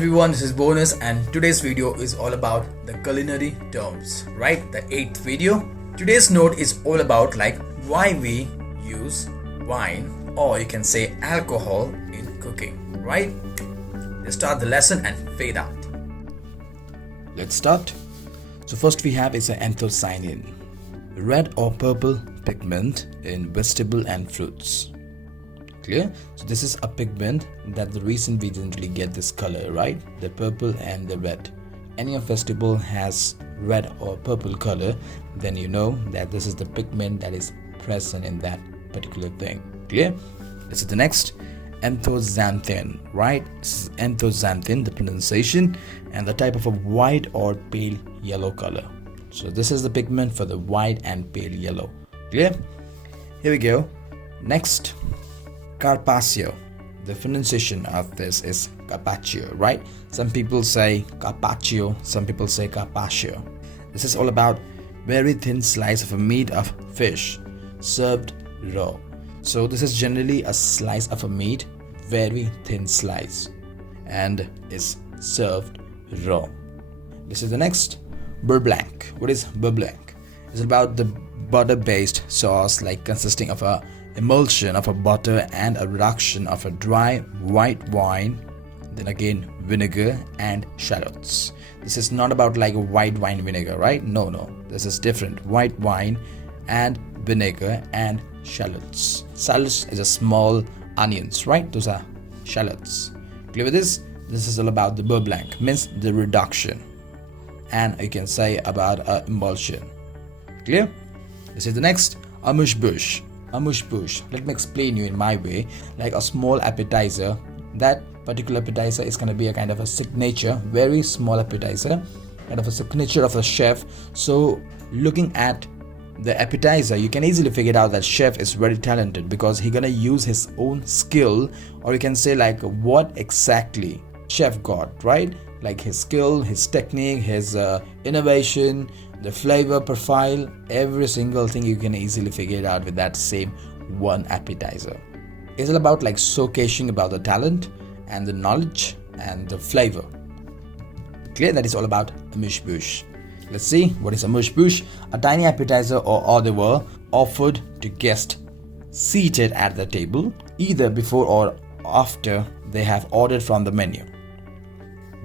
everyone, this is Bonus and today's video is all about the culinary terms, right? The 8th video. Today's note is all about why we use wine, or you can say alcohol, in cooking, right? Let's start the lesson and fade out. Let's start. So first we have is an anthocyanin, red or purple pigment in vegetable and fruits. Clear? So this is a pigment that the reason we generally get this color, right? The purple and the red. Any of vegetable has red or purple color, then you know that this is the pigment that is present in that particular thing. Clear? This is the next, anthoxanthin, right? This is anthoxanthin, the pronunciation, and the type of a white or pale yellow color. So this is the pigment for the white and pale yellow. Clear? Here we go. Next, Carpassio. The pronunciation of this is carpaccio, right? Some people say carpaccio, some people say carpassio. This is all about very thin slice of a meat of fish served raw. So this is generally a slice of a meat, very thin slice, and is served raw. This is the next, beurre blanc. What is beurre blanc? It's about the butter-based sauce, consisting of a emulsion of a butter and a reduction of a dry white wine, then again vinegar and shallots. This is not about a white wine vinegar, right? No, this is different. White wine and vinegar and shallots. Shallots is a small onions, right? Those are shallots. Clear with this? This is all about the beurre blanc, means the reduction, and you can say about emulsion. Clear? This is the next, amuse-bouche. Amuse-bouche, let me explain you in my way, like a small appetizer. That particular appetizer is going to be a kind of a signature, very small appetizer, kind of a signature of a chef. So looking at the appetizer, you can easily figure out that chef is very talented, because he's going to use his own skill, or you can say what exactly chef got, right? His skill, his technique, his innovation, the flavor profile, every single thing you can easily figure it out with that same one appetizer. It's all about showcasing about the talent and the knowledge and the flavor. Clear? That is all about amuse-bouche. Let's see what is amuse-bouche. A tiny appetizer or hors d'oeuvre offered to guests seated at the table, either before or after they have ordered from the menu.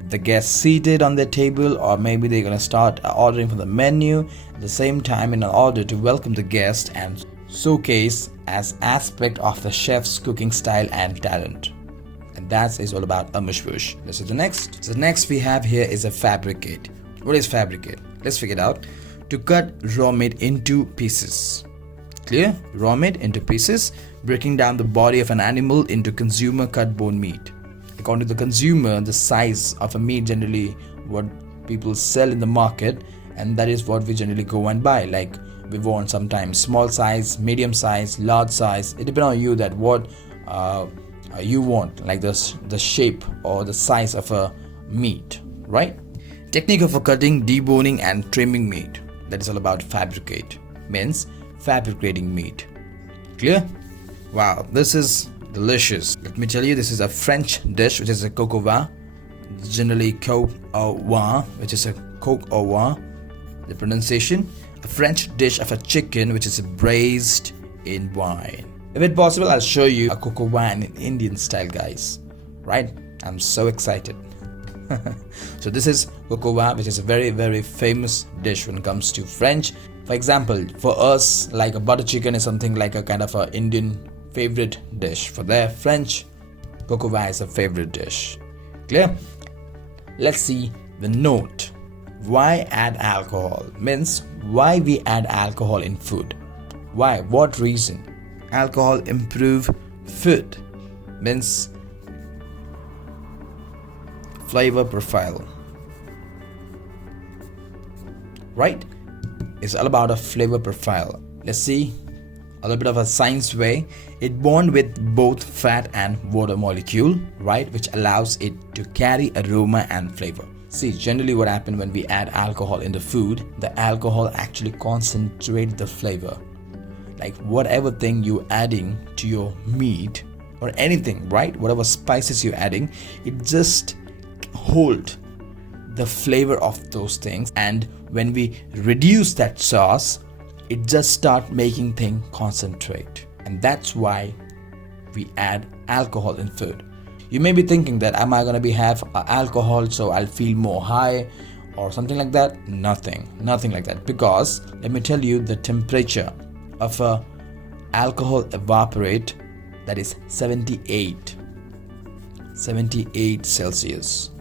The guests seated on their table, or maybe they're going to start ordering from the menu at the same time in order to welcome the guest and showcase as aspect of the chef's cooking style and talent. And that is all about amuse-bouche. This is the next. So next we have here is a fabricate. What is fabricate? Let's figure it out. To cut raw meat into pieces. Clear? Raw meat into pieces, breaking down the body of an animal into consumer cut bone meat. According to the consumer, the size of a meat generally what people sell in the market, and that is what we generally go and buy. We want sometimes small size, medium size, large size. It depends on you that what you want, the shape or the size of a meat, right? Technique of cutting, deboning and trimming meat. That is all about fabricate, means fabricating meat. Clear? Wow, this is delicious. Let me tell you, this is a French dish, which is a coq au vin, generally coq au vin, which is a coq au vin, the pronunciation. A French dish of a chicken which is braised in wine. If it's possible, I'll show you a coq au vin in Indian style, guys. Right? I'm so excited. So this is coq au vin, which is a very, very famous dish when it comes to French. For example, for us, a butter chicken is something like a kind of a Indian favorite dish. For their French, coq au vin is a favorite dish. Clear? Let's see the note. Why add alcohol? Means why we add alcohol in food. Why? What reason? Alcohol improve food. Means flavor profile. Right? It's all about a flavor profile. Let's see a little bit of a science way. It bonds with both fat and water molecule, right, which allows it to carry aroma and flavor. See, generally what happens when we add alcohol in the food, the alcohol actually concentrates the flavor. Whatever thing you're adding to your meat or anything, right, whatever spices you're adding, it just hold the flavor of those things, and when we reduce that sauce, it just start making things concentrate. And that's why we add alcohol in food. You may be thinking that am I gonna have alcohol so I'll feel more high or something like that? Nothing like that, because let me tell you, the temperature of a alcohol evaporate, that is 78 Celsius,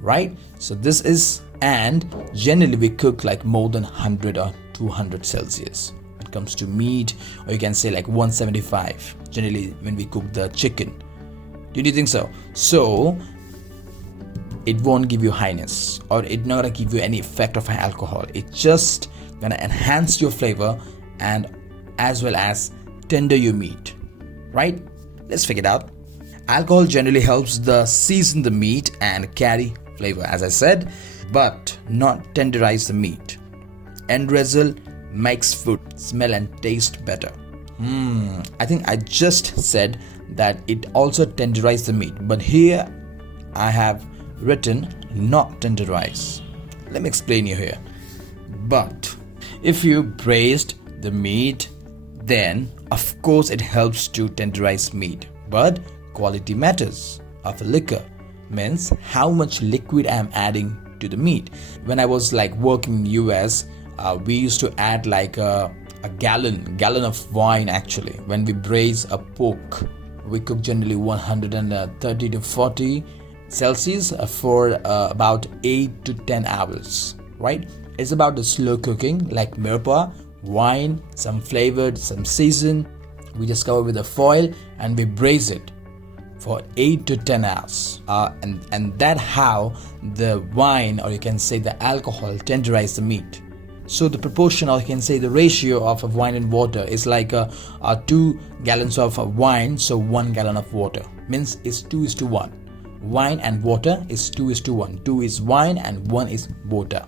right? So this is, and generally we cook like more than 100 or 200 Celsius when it comes to meat, or you can say like 175 generally when we cook the chicken. Do you think so? So it won't give you highness, or it's not gonna give you any effect of alcohol. It's just gonna enhance your flavor and as well as tender your meat, right? Let's figure it out. Alcohol generally helps the season the meat and carry flavor, as I said, but not tenderize the meat. End result makes food smell and taste better. I think I just said that it also tenderize the meat, but here I have written not tenderize. Let me explain you here. But if you braised the meat, then of course it helps to tenderize meat, but quality matters of a liquor means how much liquid I am adding to the meat. When I was like working in US, we used to add like a gallon of wine. Actually, when we braise a pork, we cook generally 130 to 40 Celsius for about 8 to 10 hours, right? It's about the slow cooking, like mirpa, wine, some flavored, some seasoned. We just cover with a foil and we braise it for 8 to 10 hours, and that how the wine, or you can say the alcohol, tenderize the meat. So the proportion, or you can say the ratio of wine and water is like 2 gallons of wine, so 1 gallon of water, means it's 2:1. Wine and water is 2:1. 2 is wine and 1 is water,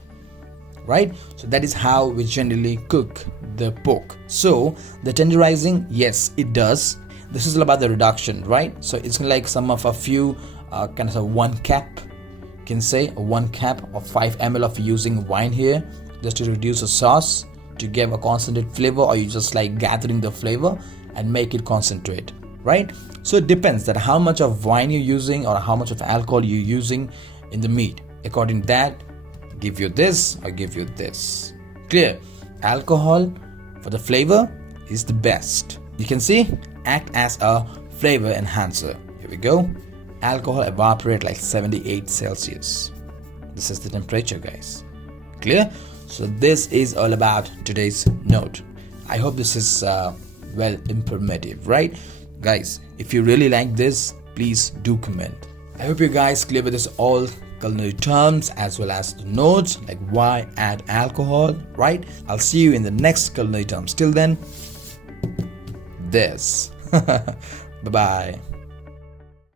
right? So that is how we generally cook the pork. So the tenderizing, yes, it does. This is all about the reduction, right? So it's like some of a few kind of a 1 cap, you can say 1 cap of 5 ml of using wine here, just to reduce the sauce, to give a concentrate flavor, or you just like gathering the flavor and make it concentrate, right? So it depends that how much of wine you're using or how much of alcohol you're using in the meat. According to that, give you this or give you this. Clear? Alcohol for the flavor is the best. You can see, act as a flavor enhancer. Here we go. Alcohol evaporate like 78 Celsius. This is the temperature, guys. Clear? So this is all about today's note. I hope this is well informative, right? Guys, if you really like this, please do comment. I hope you guys clear with this all culinary terms as well as the notes, like why add alcohol, right? I'll see you in the next culinary terms. Till then, this. Bye-bye.